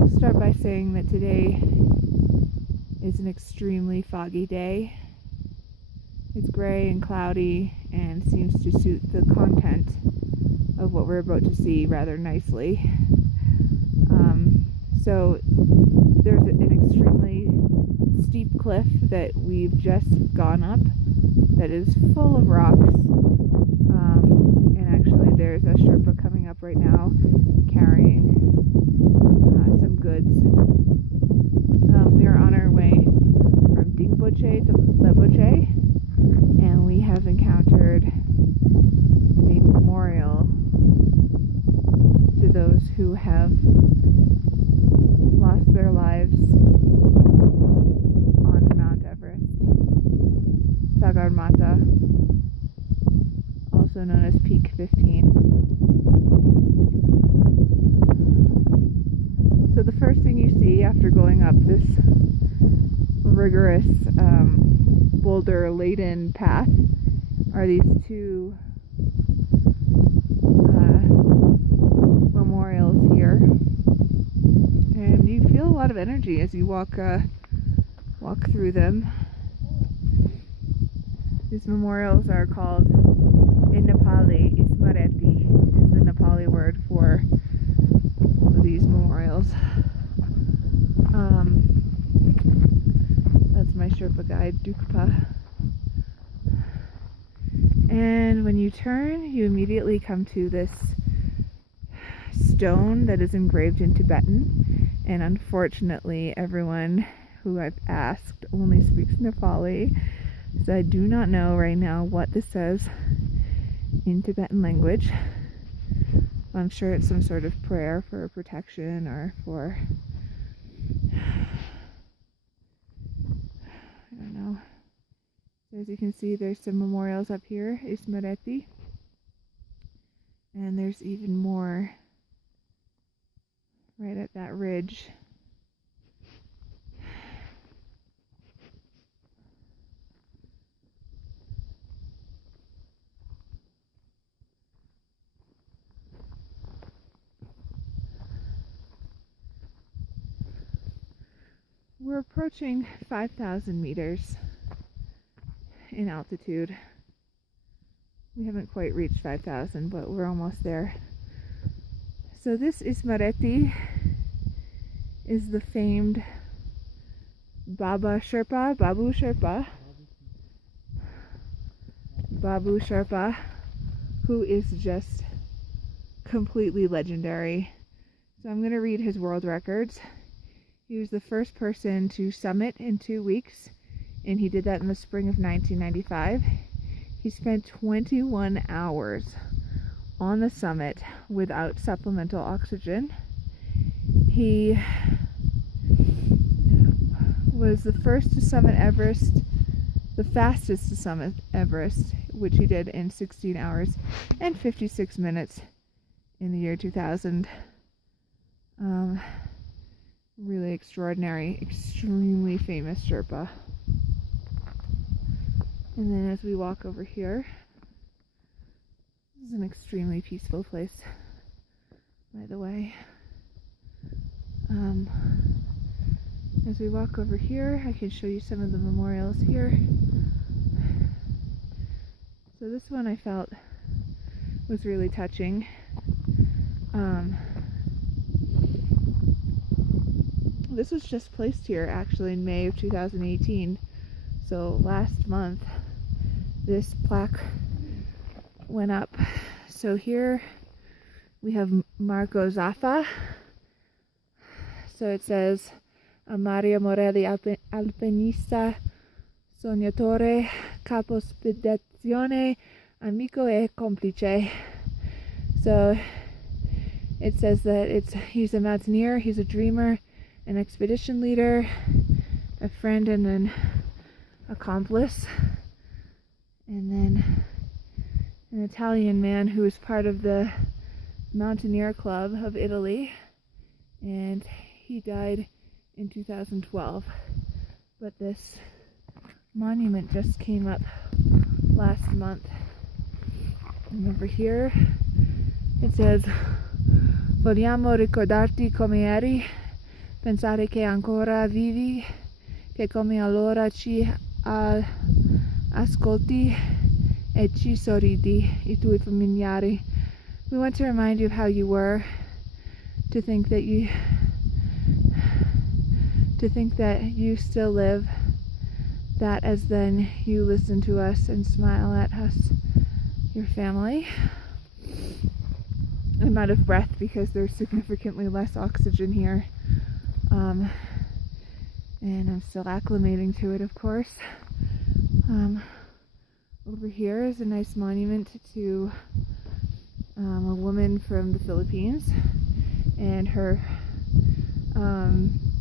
I'll start by saying that today is an extremely foggy day. It's gray and cloudy and seems to suit the content of what we're about to see rather nicely. So there's an extremely steep cliff that we've just gone up that is full of rocks. And actually there's a Sherpa coming up right now carrying some goods. We are on our way from Dingboche to Lobuche, and we have encountered a memorial to those who have lost their lives on Mount Everest. Sagarmatha, also known as Peak 15. So the first thing you see after going up this rigorous boulder-laden path are these two memorials here, and you feel a lot of energy as you walk through them. These memorials are called, in Nepali, Ismareti is the Nepali word for these memorials. That's my Sherpa guide, Dukpa. And when you turn, you immediately come to this stone that is engraved in Tibetan, and unfortunately everyone who I've asked only speaks Nepali, so I do not know right now what this says in Tibetan language. I'm sure it's some sort of prayer for protection or for, I don't know. So as you can see, there's some memorials up here, Ismareti, and there's even more right at that ridge. We're approaching 5,000 meters in altitude. We haven't quite reached 5,000, but we're almost there. So this Ismareti is the famed Babu Sherpa, who is just completely legendary. So I'm going to read his world records. He was the first person to summit in 2 weeks, and he did that in the spring of 1995. He spent 21 hours on the summit without supplemental oxygen. He was the first to summit Everest, the fastest to summit Everest, which he did in 16 hours and 56 minutes in the year 2000. Really extraordinary, extremely famous Sherpa. And then as we walk over here, this is an extremely peaceful place, by the way. As we walk over here, I can show you some of the memorials here. So this one I felt was really touching. This was just placed here actually in May of 2018. So last month this plaque went up. So here we have Marco Zaffa. So it says Mario Morelli, alpinista, sognatore, capo spedizione, amico e complice. So it says that he's a mountaineer, he's a dreamer, an expedition leader, a friend, and an accomplice. And then an Italian man who was part of the Mountaineer Club of Italy, and he died in 2012. But this monument just came up last month. And over here it says, vogliamo ricordarti come eri, pensare che ancora vivi, che come allora ci ascolti e ci sorridi, I tuoi familiari. We want to remind you of how you were, to think that you still live, that as then you listen to us and smile at us, your family. I'm out of breath because there's significantly less oxygen here. And I'm still acclimating to it, of course. Over here is a nice monument to a woman from the Philippines, and her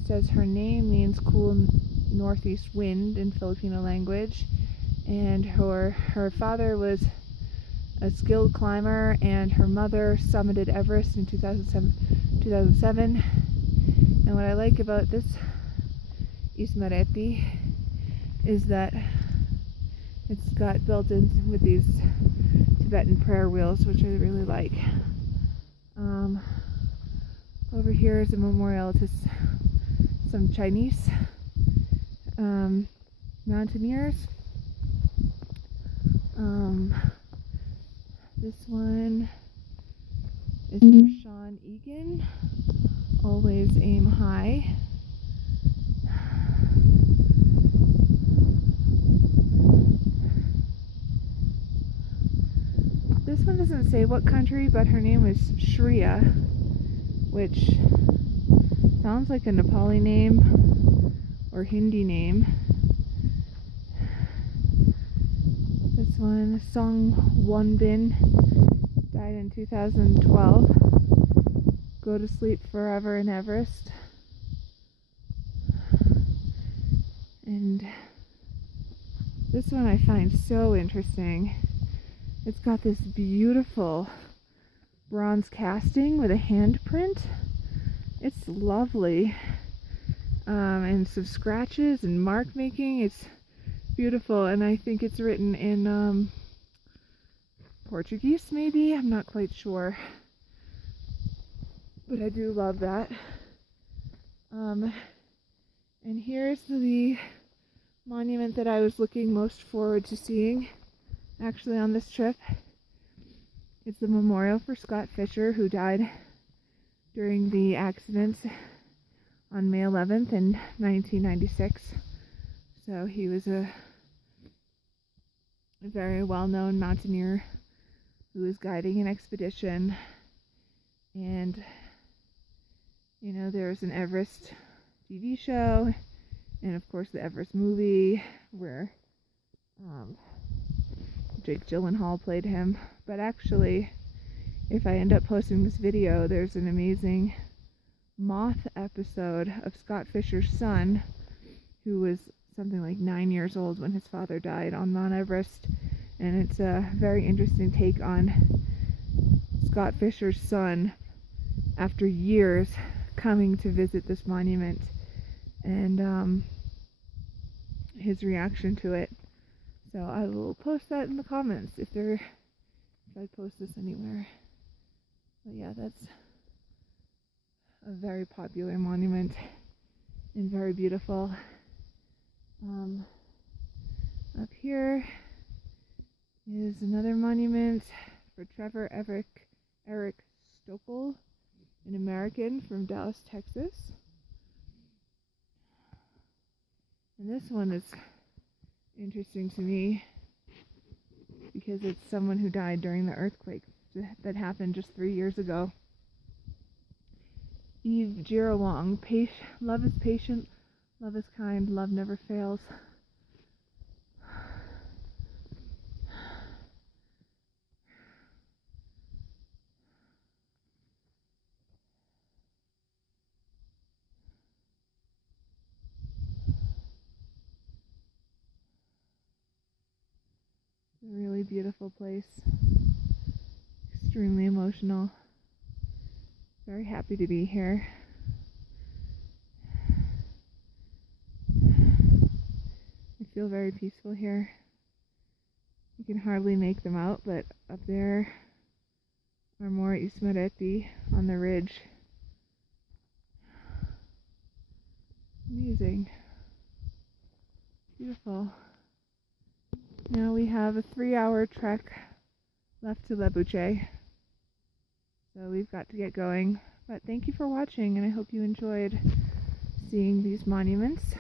says her name means cool northeast wind in Filipino language, and her father was a skilled climber, and her mother summited Everest in 2007. And what I like about this Ismareti is that it's got built in with these Tibetan prayer wheels, which I really like. Over here is a memorial to some Chinese mountaineers. This one is for Sean Egan. Always aim high. This one doesn't say what country, but her name is Shreya, which sounds like a Nepali name or Hindi name. This one, Song Wonbin, died in 2012. Go to sleep forever in Everest. And this one I find so interesting. It's got this beautiful bronze casting with a handprint. It's lovely. And some scratches and mark making. It's beautiful, and I think it's written in Portuguese, maybe? I'm not quite sure. But I do love that. And here's the monument that I was looking most forward to seeing, actually, on this trip. It's the memorial for Scott Fisher, who died during the accident on May 11th in 1996. So he was a very well-known mountaineer who was guiding an expedition. And, you know, there was an Everest TV show, and of course the Everest movie, where Jake Gyllenhaal played him. But actually, if I end up posting this video, there's an amazing Moth episode of Scott Fisher's son, who was something like 9 years old when his father died on Mount Everest. And it's a very interesting take on Scott Fisher's son after years coming to visit this monument, and his reaction to it. So I will post that in the comments if I post this anywhere. But yeah, that's a very popular monument and very beautiful. Up here is another monument for Trevor Eric Stockel, an American from Dallas, Texas. And this one is interesting to me because it's someone who died during the earthquake that happened just 3 years ago. Eve Jirawong, love is patient, love is kind, love never fails. A really beautiful place. Extremely emotional. Very happy to be here. I feel very peaceful here. You can hardly make them out, but up there are more Ismareti on the ridge. Amazing. Beautiful. Now we have a 3-hour trek left to Lobuche. So we've got to get going. But thank you for watching, and I hope you enjoyed seeing these monuments.